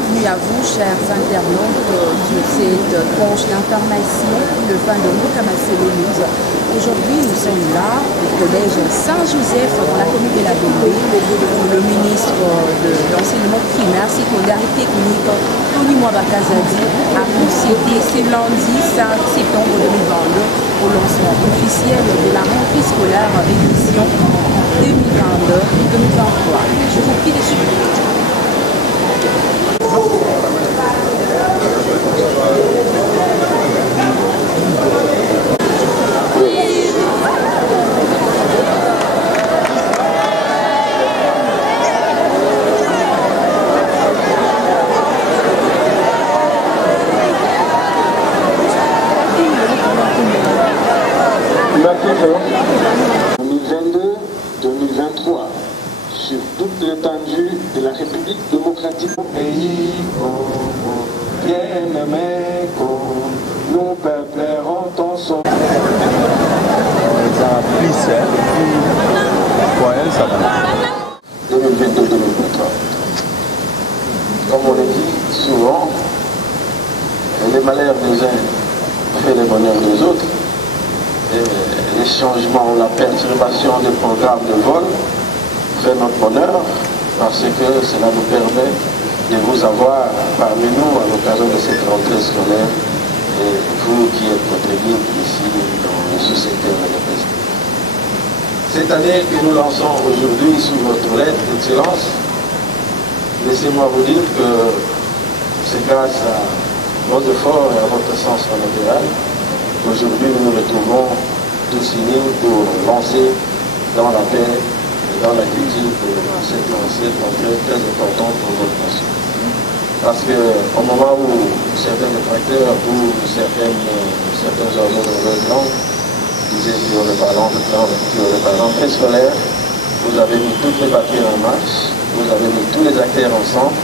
Bienvenue à vous, chers internautes, sur cette tranche d'information, le fin de Moukamassé-Louise. Aujourd'hui, nous sommes là, au collège Saint-Joseph, dans la commune de la Béné, où le ministre de l'enseignement primaire, secondaire et technique, Tony Mwabakazadi, a procédé ce lundi 5 septembre 2022 au lancement officiel de la rentrée scolaire édition 2022-2023. Je vous prie de suivre. Sur toute l'étendue de la République démocratique au pays, bien-aimé, nous peuplерons ton son. Ça a pris ça, ça va. 2022-2023. Comme on le dit souvent, les malheurs des uns fait le bonheur des autres. Et les changements ou la perturbation des programmes de vol fait notre bonheur parce que cela nous permet de vous avoir parmi nous à l'occasion de cette rentrée scolaire et vous qui êtes notre guide ici dans le sous-secteur de la Peste. Cette année que nous lançons aujourd'hui sous votre lettre d'excellence, laissez-moi vous dire que c'est grâce à vos efforts et à votre sens fondamental qu'aujourd'hui nous nous retrouvons tous unis pour lancer dans la paix dans la culture de cette rentrée très importante pour notre nation. Parce qu'au moment où certains détracteurs ou certains oiseaux de nouvelle langue disaient sur le ballon très scolaire, vous avez mis toutes les papiers en marche, vous avez mis tous les acteurs ensemble,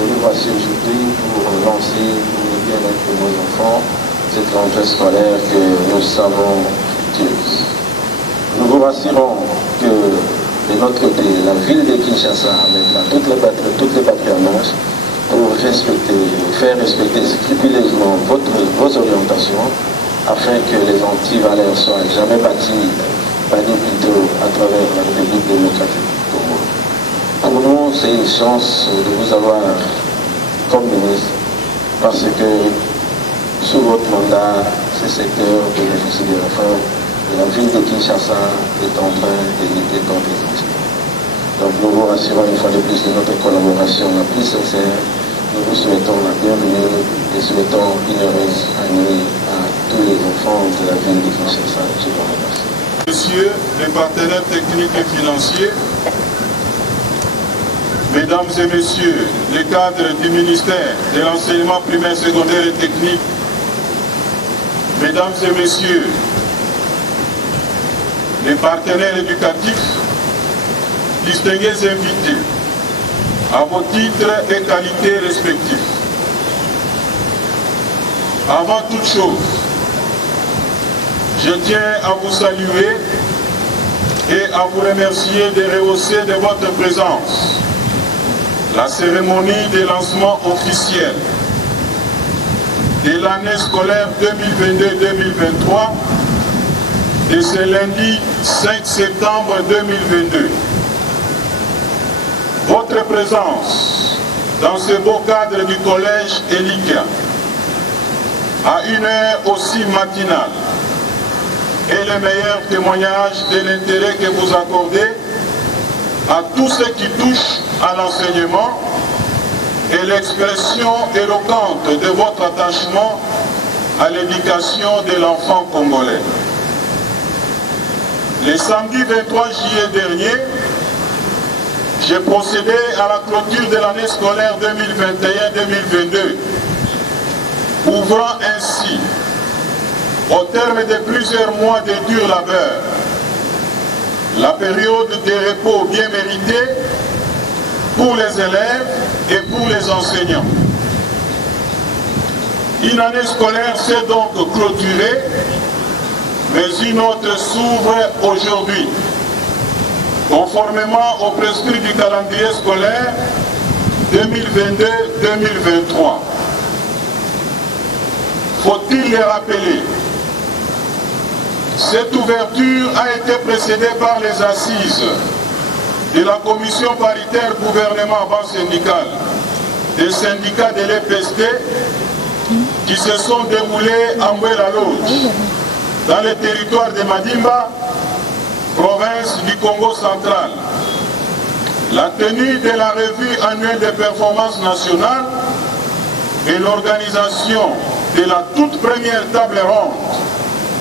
et nous voici aujourd'hui pour lancer pour le bien-être de nos enfants cette rentrée scolaire que nous savons fructueuse. Nous vous rassurons que de notre côté, la ville de Kinshasa mettra toutes les papiers en marche pour faire respecter scrupuleusement vos orientations afin que les anti-valeurs soient jamais bannies plutôt à travers la République démocratique du Congo. Pour nous, c'est une chance de vous avoir comme ministre parce que sous votre mandat, ce secteur bénéficie des réformes. La ville de Kinshasa est en train de lutter contre les anti-valeurs. Donc nous vous rassurons une fois de plus de notre collaboration la plus sincère. Nous vous souhaitons la bienvenue et souhaitons une heureuse année à tous les enfants de la ville de Kinshasa. Je vous remercie. Messieurs les partenaires techniques et financiers, Mesdames et Messieurs les cadres du ministère de l'enseignement primaire, secondaire et technique, Mesdames et Messieurs les partenaires éducatifs, distingués invités, à vos titres et qualités respectifs. Avant toute chose, je tiens à vous saluer et à vous remercier de rehausser de votre présence la cérémonie de lancement officiel de l'année scolaire 2022-2023 de ce lundi 5 septembre 2022. Votre présence dans ce beau cadre du collège Elika, à une heure aussi matinale, est le meilleur témoignage de l'intérêt que vous accordez à tout ce qui touche à l'enseignement et l'expression éloquente de votre attachement à l'éducation de l'enfant congolais. Le samedi 23 juillet dernier, j'ai procédé à la clôture de l'année scolaire 2021-2022, ouvrant ainsi, au terme de plusieurs mois de dur labeur, la période de repos bien mérité pour les élèves et pour les enseignants. Une année scolaire s'est donc clôturée, mais une autre s'ouvre aujourd'hui. Conformément au prescrit du calendrier scolaire 2022-2023, 2022-2023. Faut-il les rappeler? Cette ouverture a été précédée par les assises de la commission paritaire gouvernement avant syndical des syndicats de l'EPST qui se sont déroulés à Mbouela-Lodge, dans le territoire de Madimba, province du Congo central. La tenue de la revue annuelle des performances nationales et l'organisation de la toute première table ronde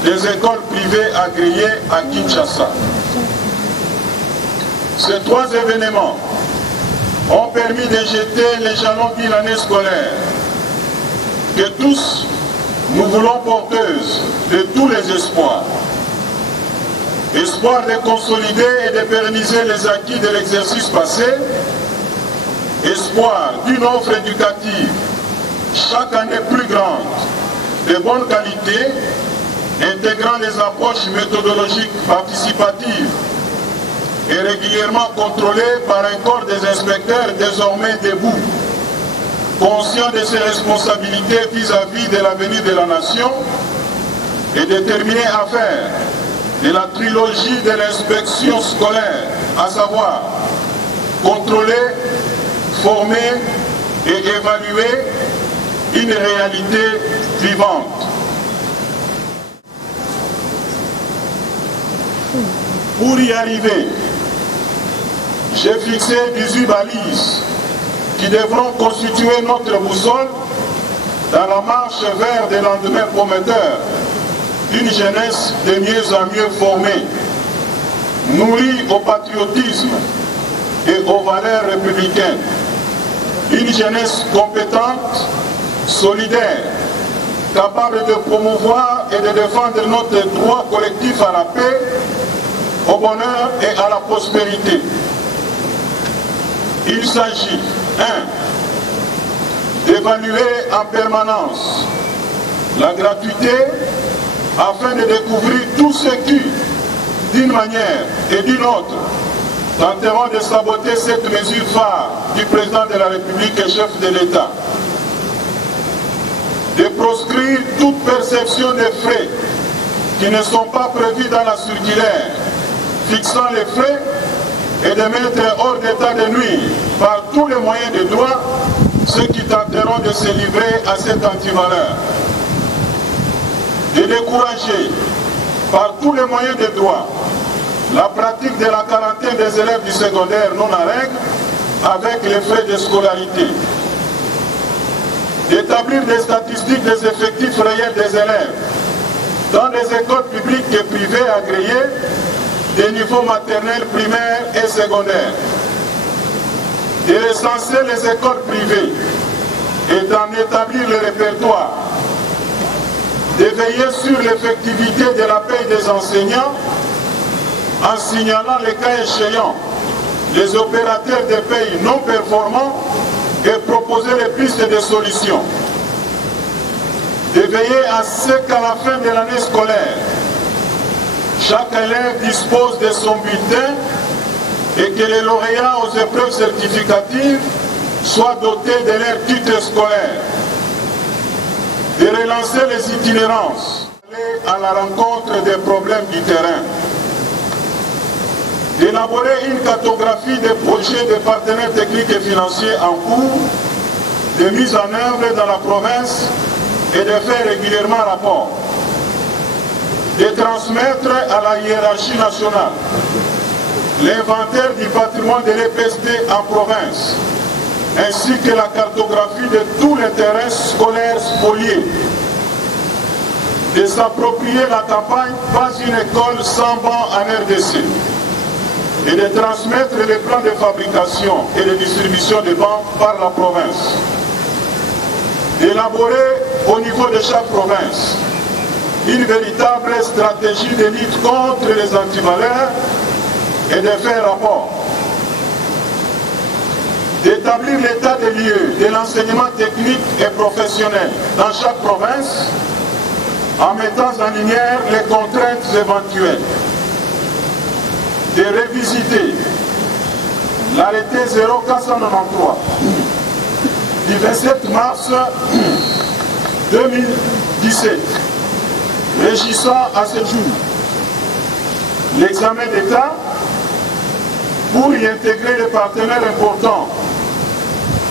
des écoles privées agréées à Kinshasa. Ces trois événements ont permis de jeter les jalons d'une année scolaire que tous nous voulons porteuses de tous les espoirs. Espoir de consolider et de pérenniser les acquis de l'exercice passé, espoir d'une offre éducative chaque année plus grande, de bonne qualité, intégrant les approches méthodologiques participatives et régulièrement contrôlées par un corps des inspecteurs désormais debout, conscient de ses responsabilités vis-à-vis de l'avenir de la nation et déterminé à faire de la trilogie de l'inspection scolaire, à savoir contrôler, former et évaluer une réalité vivante. Pour y arriver, j'ai fixé 18 balises qui devront constituer notre boussole dans la marche vers des lendemains prometteurs, une jeunesse de mieux en mieux formée, nourrie au patriotisme et aux valeurs républicaines, une jeunesse compétente, solidaire, capable de promouvoir et de défendre notre droit collectif à la paix, au bonheur et à la prospérité. Il s'agit, 1. d'évaluer en permanence la gratuité afin de découvrir tous ceux qui, d'une manière et d'une autre, tenteront de saboter cette mesure phare du président de la République et chef de l'État. De proscrire toute perception des frais qui ne sont pas prévus dans la circulaire fixant les frais et de mettre hors d'état de nuire par tous les moyens de droit ceux qui tenteront de se livrer à cette antivaleur. De décourager par tous les moyens de droit la pratique de la quarantaine des élèves du secondaire non à règle avec les frais de scolarité. D'établir des statistiques des effectifs réels des élèves dans les écoles publiques et privées agréées des niveaux maternels, primaires et secondaires. De recenser les écoles privées et d'en établir le répertoire. De veiller sur l'effectivité de la paie des enseignants en signalant les cas échéants les opérateurs de paie non performants et proposer les pistes de solutions. De veiller à ce qu'à la fin de l'année scolaire, chaque élève dispose de son bulletin et que les lauréats aux épreuves certificatives soient dotés de leur titre scolaire. De relancer les itinérances, aller à la rencontre des problèmes du terrain. D'élaborer une cartographie des projets des partenaires techniques et financiers en cours de mise en œuvre dans la province et de faire régulièrement rapport. De transmettre à la hiérarchie nationale l'inventaire du patrimoine de l'EPST en province, ainsi que la cartographie de tous les terrains scolaires spoliés. De s'approprier la campagne « Pas une école sans banc en RDC » et de transmettre les plans de fabrication et de distribution de bancs par la province. D'élaborer au niveau de chaque province une véritable stratégie de lutte contre les antivaleurs et de faire rapport. D'établir l'état des lieux de l'enseignement technique et professionnel dans chaque province en mettant en lumière les contraintes éventuelles. De révisiter l'arrêté 0493 du 27 mars 2017, régissant à ce jour l'examen d'État pour y intégrer les partenaires importants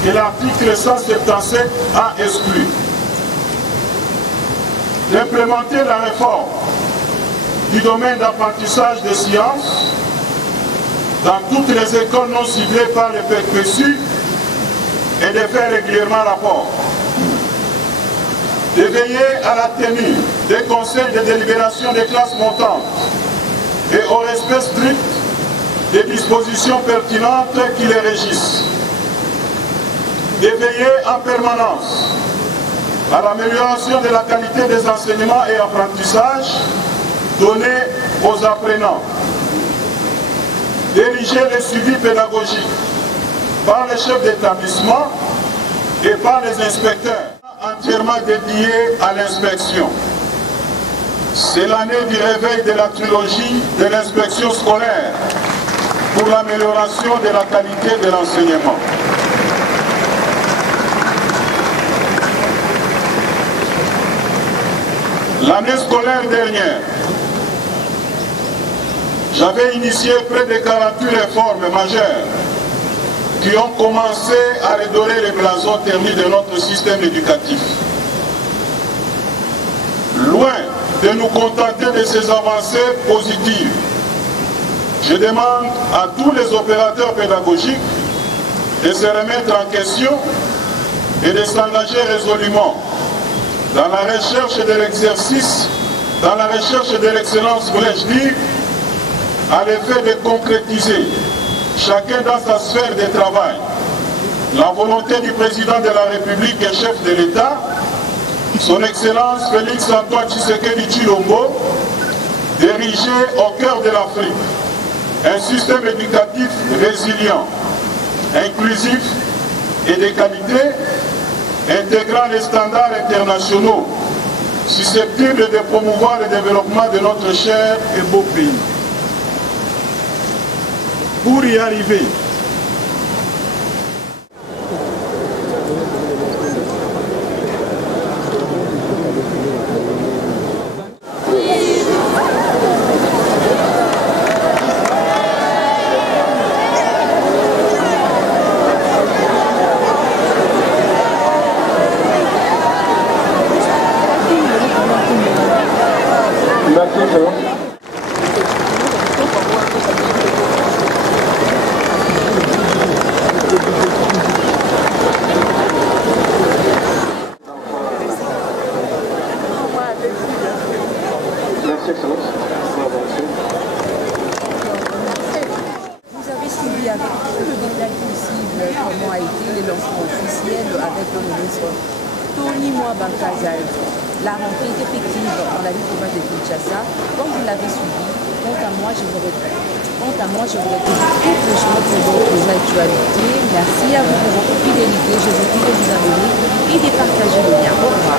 que l'article 177 a exclus, d'implémenter la réforme du domaine d'apprentissage des sciences dans toutes les écoles non ciblées par le PECPESU et de faire régulièrement rapport, de veiller à la tenue des conseils de délibération des classes montantes et au respect strict des dispositions pertinentes qui les régissent, de veiller en permanence à l'amélioration de la qualité des enseignements et apprentissages donnés aux apprenants, d'ériger le suivi pédagogique par les chefs d'établissement et par les inspecteurs, entièrement dédiés à l'inspection. C'est l'année du réveil de la trilogie de l'inspection scolaire pour l'amélioration de la qualité de l'enseignement. L'année scolaire dernière, j'avais initié près de 48 réformes majeures qui ont commencé à redorer les blasons ternis de notre système éducatif. Loin de nous contenter de ces avancées positives, je demande à tous les opérateurs pédagogiques de se remettre en question et de s'engager résolument dans la recherche de l'exercice, dans la recherche de l'excellence, voulais-je dire, à l'effet de concrétiser, chacun dans sa sphère de travail, la volonté du président de la République et chef de l'État, son Excellence Félix Antoine Tshisekedi Tshilombo, d'ériger au cœur de l'Afrique un système éducatif résilient, inclusif et de qualité, intégrant les standards internationaux, susceptibles de promouvoir le développement de notre cher et beau pays. Pour y arriver, vous avez suivi avec tout le détail possible comment a été le lancement officiel avec le ministre Tony Mwamba-Kazaï. La rentrée est effective dans la ville de Kinshasa. Comme vous l'avez suivi, quant à moi, je vous retrouve toutes les jours pour d'autres actualités. Merci à vous pour votre fidélité. Je vous prie de vous abonner et de partager le lien. Au revoir.